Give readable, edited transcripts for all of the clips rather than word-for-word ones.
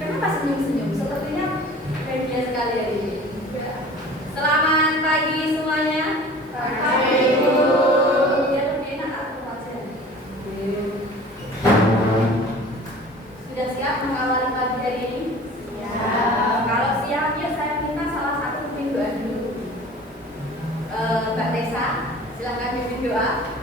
Kenapa senyum-senyum? Sepertinya bahagia sekali hari ini. Selamat pagi semuanya. Pagi. Ya lebih enak aku aja. Sudah siap mengawali pagi hari ini? Ya. Kalau siap ya saya minta salah satu pimpin doa dulu. Mbak Tessa, silakan pimpin doa.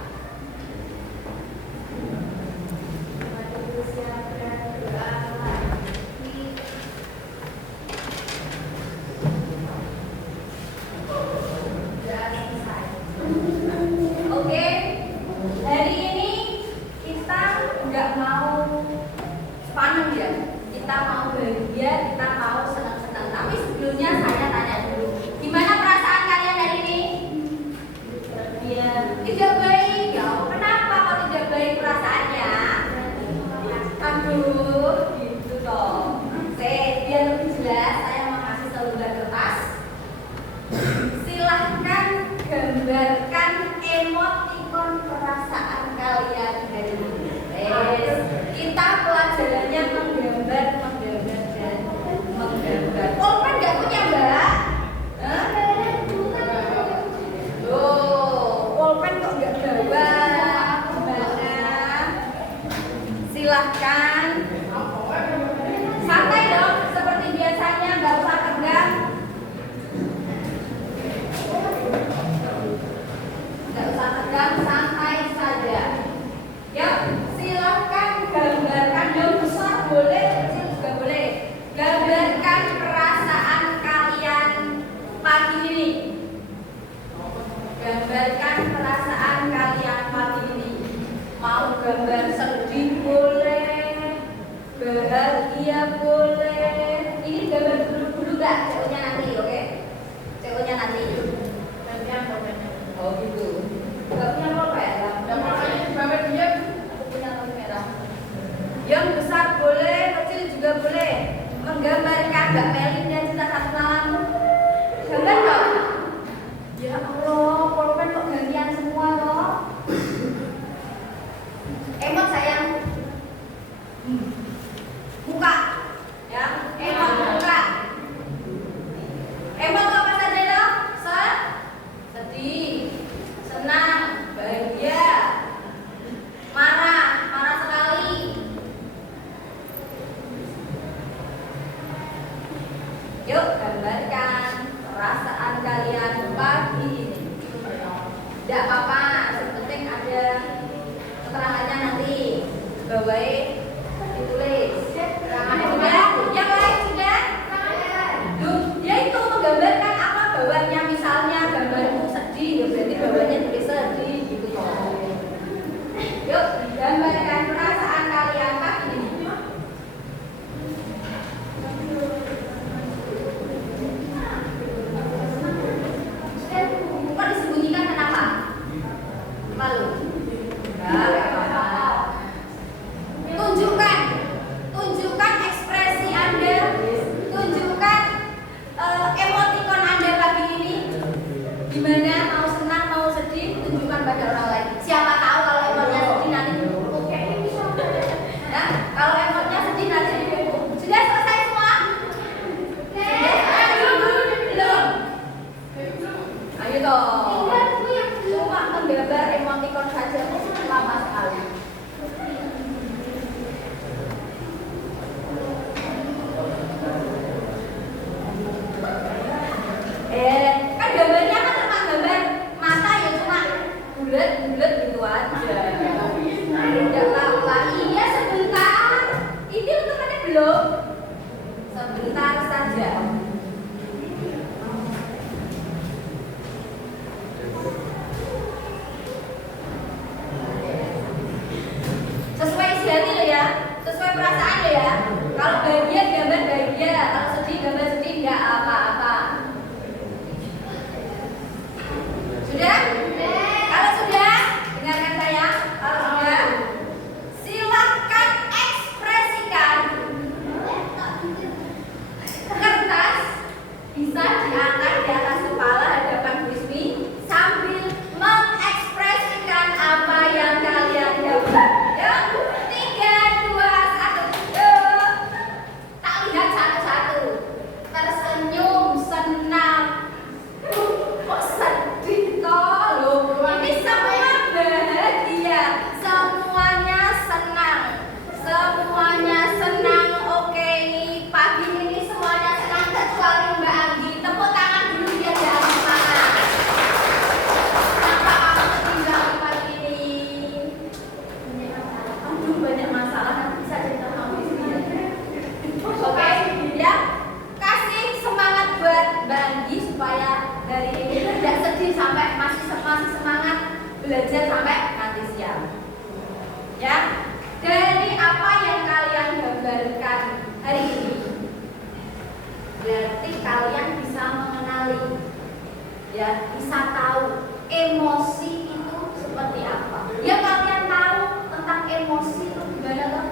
ya bisa tahu emosi itu seperti apa. Ya kalian tahu tentang emosi itu gimana loh?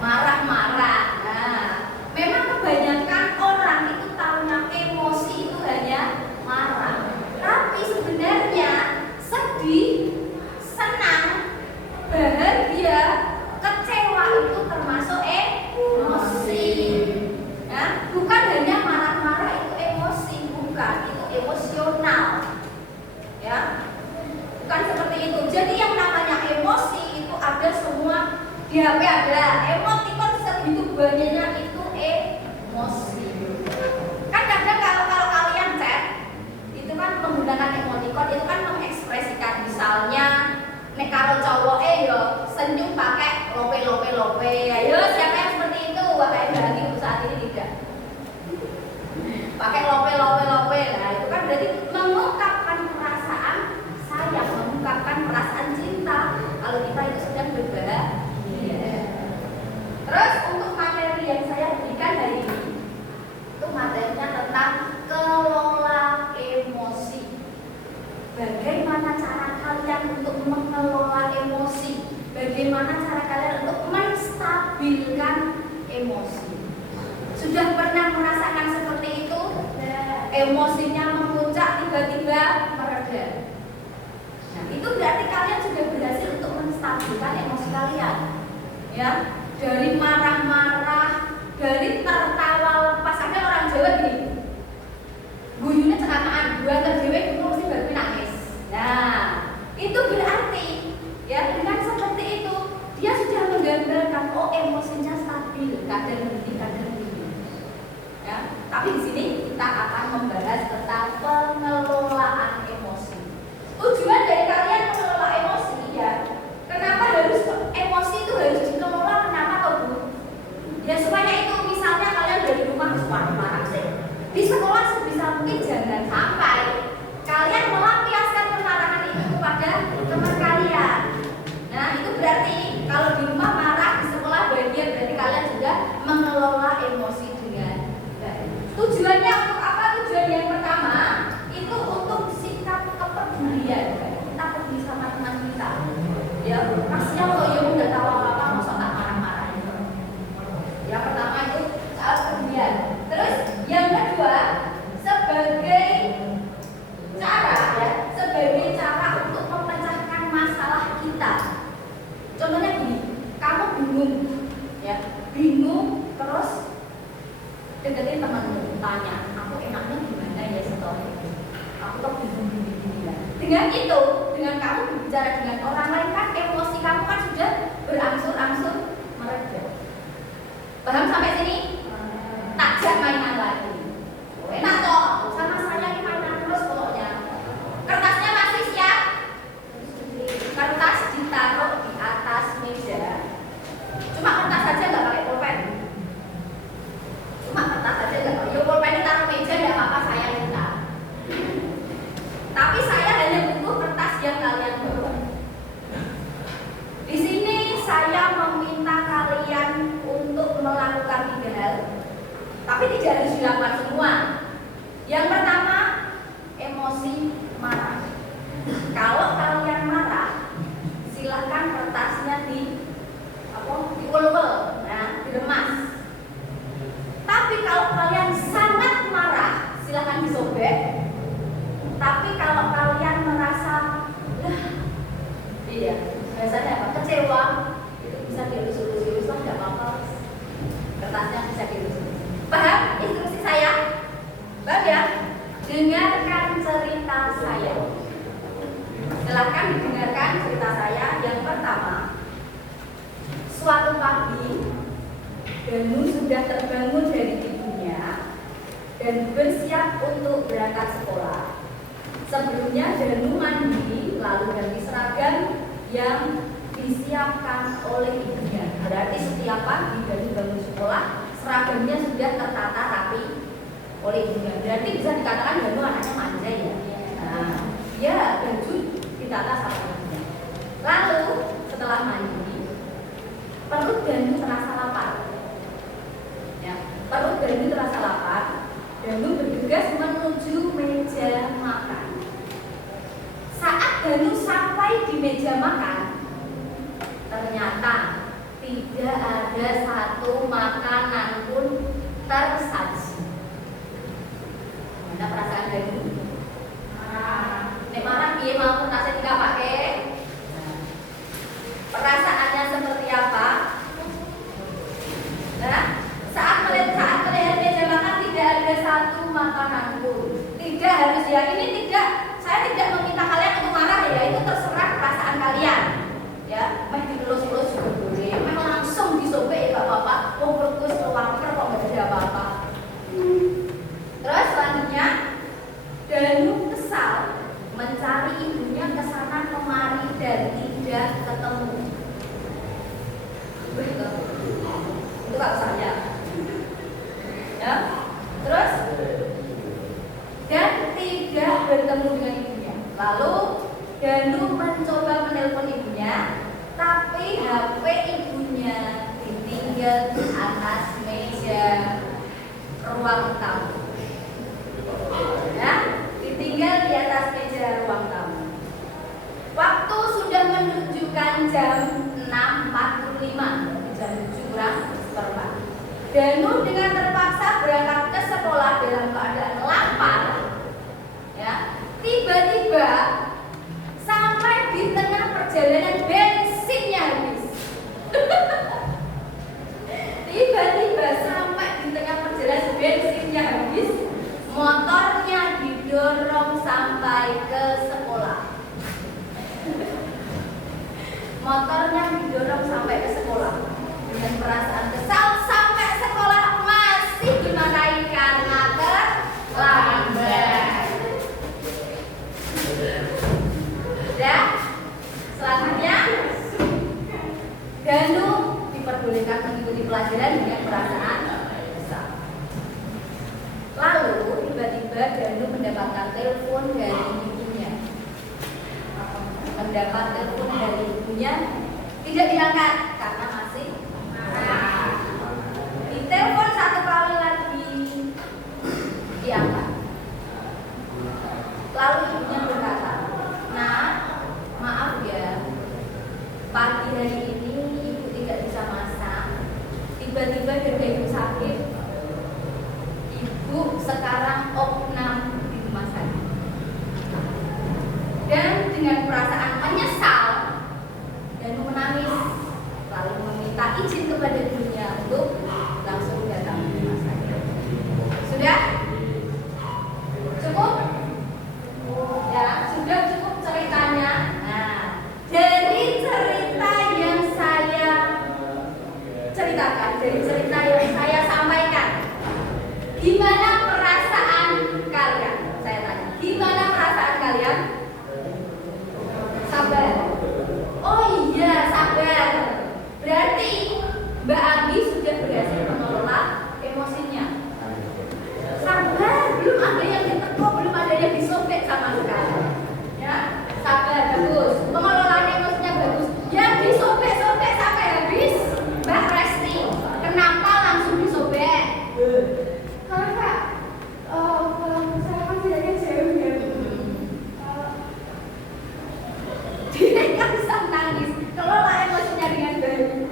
Marah-marah. Nah, memang kebanyakan orang itu tahunya emosi itu hanya marah. Tapi sebenarnya sedih, senang, bahagia, kecewa itu termasuk emosi. Ya, bukan hanya marah-marah itu emosi, bukan, itu emosional. Ya. Bukan seperti itu. Jadi yang namanya emosi itu ada semua di HP ada. Emoticon segitu banyaknya itu emosi. Kan kadang kalau kalian chat itu kan menggunakan emoticon itu kan mengekspresikan misalnya nek karo cowok yo senyum pakai lope. Ayo siapa yang seperti itu? Pakai berarti untuk saat ini tidak. Pakai lope. Nah, itu kan berarti mengungkapkan perasaan sayang, mengungkapkan perasaan cinta kalau kita itu sedang berbahagia. Terus untuk materi yang saya berikan hari ini itu materinya tentang kelola emosi. Bagaimana cara kalian untuk mengelola emosi? Bagaimana cara kalian untuk menstabilkan emosi? Sudah pernah merasakan seperti itu? Emosinya memuncak tiba-tiba mereda. Nah, itu berarti kalian sudah berhasil untuk menstabilkan emosi kalian. Ya, dari marah-marah, dari tertawa lepas. Ada orang Jawa gini, guyune cekakaan, dua terdewe itu mesti baru nangis. Nah, itu berarti ya dengan seperti itu dia sudah menggambarkan oh emosinya stabil, kadang begini, kadang begini. Ya, tapi di sini kita akan membahas tentang pengelolaan emosi. Tujuan dari kalian mengelola emosi ya. Kenapa harus emosi itu harus dikelola? Kenapa toh Bu? Ya supaya itu misalnya kalian dari rumah marah sih. Di sekolah sebisa mungkin jangan sampai kalian melampiaskan kemarahan itu kepada teman kalian. Nah, itu berarti kalau di rumah marah, di sekolah bahagia, berarti kalian sudah mengelola emosi dengan baik. Tujuannya untuk apa? Tujuan yang pertama itu untuk sikap kepedulian. Kita peduli sama teman kita. Ya, kasihan loh ya udah tahu apa-apa masa tak marah-marah itu. Yang pertama itu soal kepedulian. Terus yang kedua sebagai cara untuk memecahkan masalah kita. Contohnya gini, kamu bingung, ya, terus deketin temanmu, tanya, aku enaknya gimana ya setelah itu? Aku kok bingung ya. Dengan itu, dengan kamu berbicara dengan orang lain kan emosi kamu kan sudah berangsur-angsur mereda. Paham sampai sini? Takjak mainan lagi. Enak toh, sama saya ini mainan terus pokoknya. Kertasnya masih siap. Kertas ditaruh di atas meja. Cuma kertas saja nggak pakai pulpen. Cuma kertas saja nggak pakai. Ya pulpen ditaruh meja ya apa saya minta. Tapi saya hanya butuh kertas yang kalian bawa. Di sini saya meminta kalian untuk melakukan 3 hal. Tapi tidak harus dilakukan semua. Yang pertama, emosi marah. Kalau kalian marah, silahkan kertasnya diulul, nah, diremas. Tapi kalau kalian sangat marah, silahkan disobek. Tapi kalau kalian merasa, iya, biasanya apa? Kecewa, itu bisa dilus-lus lah, nggak apa-apa. Kertasnya bisa dilus. Paham instruksi saya? Paham ya? Dengarkan cerita saya. Silahkan didengarkan cerita saya. Yang pertama, suatu pagi Danu sudah terbangun dari tidurnya dan bersiap untuk berangkat sekolah. Sebelumnya Danu mandi lalu ganti seragam yang disiapkan oleh ibunya. Berarti setiap pagi Danu bangun sekolah, seragamnya sudah tertata rapi oleh ibunya. Berarti bisa dikatakan Danu anaknya manja ya. Nah, ya baju ditata sama ibunya. Lalu setelah mandi, perut Danu terasa lapar. Ya, perut Danu terasa lapar. Danu bergegas menuju meja makan. Saat Danu sampai di meja makan, ternyata tidak ada satu makanan pun tersaji. Mana perasaan Danu? Nek marah piye mau nasi tidak pakai? Perasaannya seperti apa? Nah, saat melihat meja makan tidak ada satu makanan pun. Tidak harus ya, ini tidak. Saya tidak meminta kalian untuk marah ya, itu terserah perasaan kalian. Ya, mau dilus-lus juga boleh, mau langsung disobek ya gak apa-apa. Oh perutku lapar kok gak ada apa-apa. Terus selanjutnya, Danu kesal mencari ibunya kesana kemari dan tidak ketemu. Betul. Itu kalau saya. Ya. Terus dan tidak bertemu dengan ibunya. Lalu Danu mencoba menelpon ibunya, tapi HP ibunya ditinggal di atas meja ruang tamu. Ya, ditinggal di atas meja ruang tamu. Waktu sudah menunjukkan jam 6.45, jam 7 kurang seperempat. Danu dengan terpaksa berangkat ke sekolah dalam keadaan lapar. Ya, tiba-tiba sampai di tengah perjalanan bensinnya habis. Tiba-tiba sampai di tengah perjalanan bensinnya habis, motornya didorong sampai ke sekolah. Motornya didorong sampai ke sekolah dengan perasaan kesal. Sampai sekolah masih dimarahi karena terlambat. Dan selanjutnya Danu diperbolehkan mengikuti pelajaran dengan perasaan kesal. Lalu tiba-tiba Danu mendapatkan telepon dari ibunya. Mendapat telepon dari ibunya, tidak diangkat karena masih marah. Ditelepon satu kali lagi, diangkat. Lalu ibunya berkata, "Nak, maaf ya, pagi hari ini ibu tidak bisa masak. Tiba-tiba dada ibu sakit. Ibu sekarang opnam di rumah sakit." Dan dengan perasaan menyesal dan menangis, lalu meminta izin kepada ibunya untuk langsung datang ke rumah sakit. Sudah? Cukup? Ya, sudah cukup ceritanya. Nah, dari cerita yang saya ceritakan, dari cerita yang saya sampaikan, gimana perasaan kalian? Saya tanya, gimana perasaan kalian? Sabar. Oh iya, sabar. Berarti Mbak Abi sudah berhasil mengelola emosinya. Sabar, belum ada yang ditekuk, belum ada yang disobek sama sekali. Ya, sabar, bagus. Pengelolaan emosinya bagus. Yang disobek-sobek sampai habis, Mbak Resti. Kenapa langsung disobek? Karena kalau saya kan tidaknya jauh ya. Dia kan bisa nangis. Kelola emosinya dengan baik.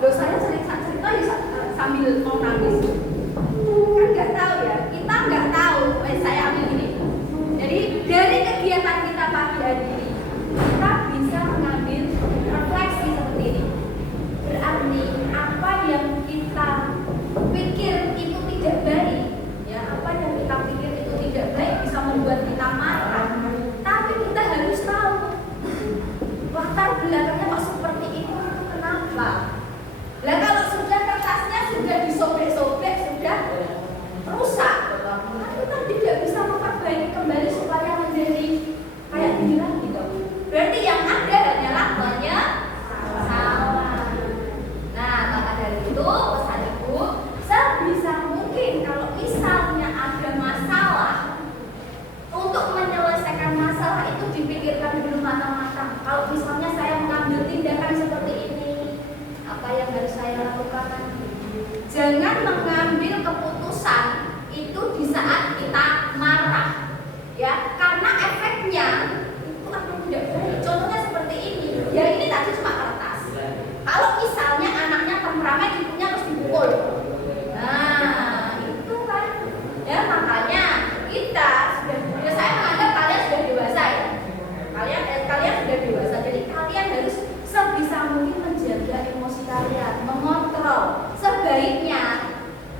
Loh, saya cerita ya sambil mau nangis. Kan nggak tahu ya, kita nggak tahu. Saya ambil gini. Jadi dari kegiatan kita pagi hari ini, kita bisa mengambil refleksi seperti ini. Berarti apa yang kita pikir itu tidak baik, ya apa yang kita pikir itu tidak baik bisa membuat kita marah. Tapi kita harus tahu latar belakangnya kok seperti itu kenapa. Lah kalau sudah kertasnya sudah disobek-sobek, sudah rusak, kan kita tidak bisa memperbaiki kembali supaya menjadi kayak gini lagi dong. Berarti yang ada hanyalah salah. Nah, maka dari itu pesan ibu, sebisa mungkin kalau misalnya ada masalah, untuk menyelesaikan masalah itu dipikirkan dulu matang-matang. Kalau misalnya saya mengambil tindakan seperti ini, apa yang harus saya lakukan? Jangan mengambil keputusan itu di saat kita marah, ya, karena efeknya itu akan tidak baik. Contohnya seperti ini, ya ini tadi cuma kertas. Kalau misalnya anaknya temperamen, ibunya harus dipukul. Nah, itu kan, ya makanya kita sudah, ya saya menganggap kalian sudah dewasa ya. Kalian sudah dewasa, jadi kalian harus sebisa mungkin menjaga emosi kalian, mengontrol. Sebaiknya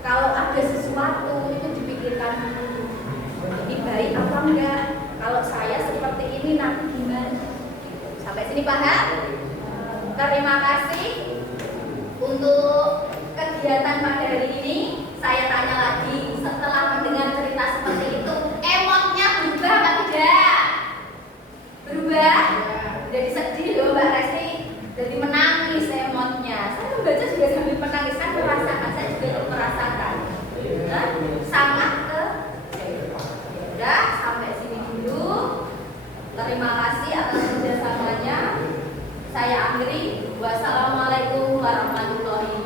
kalau ada sesuatu itu dipikirkan dulu, ini baik apa enggak, kalau saya seperti ini nanti gimana. Sampai sini paham? Terima kasih untuk kegiatan pada hari ini. Saya tanya lagi, setelah mendengar cerita seperti itu, emotnya berubah atau tidak? Berubah? Jadi sedih loh Mbak Resti, jadi menangis emotnya. Saya membaca juga sambil menangis, saya merasakan, saya juga merasakan. Nah, sangat ya, sampai sini dulu. Terima kasih atas kerjasamanya. Saya akhiri. Wassalamualaikum warahmatullahi wabarakatuh.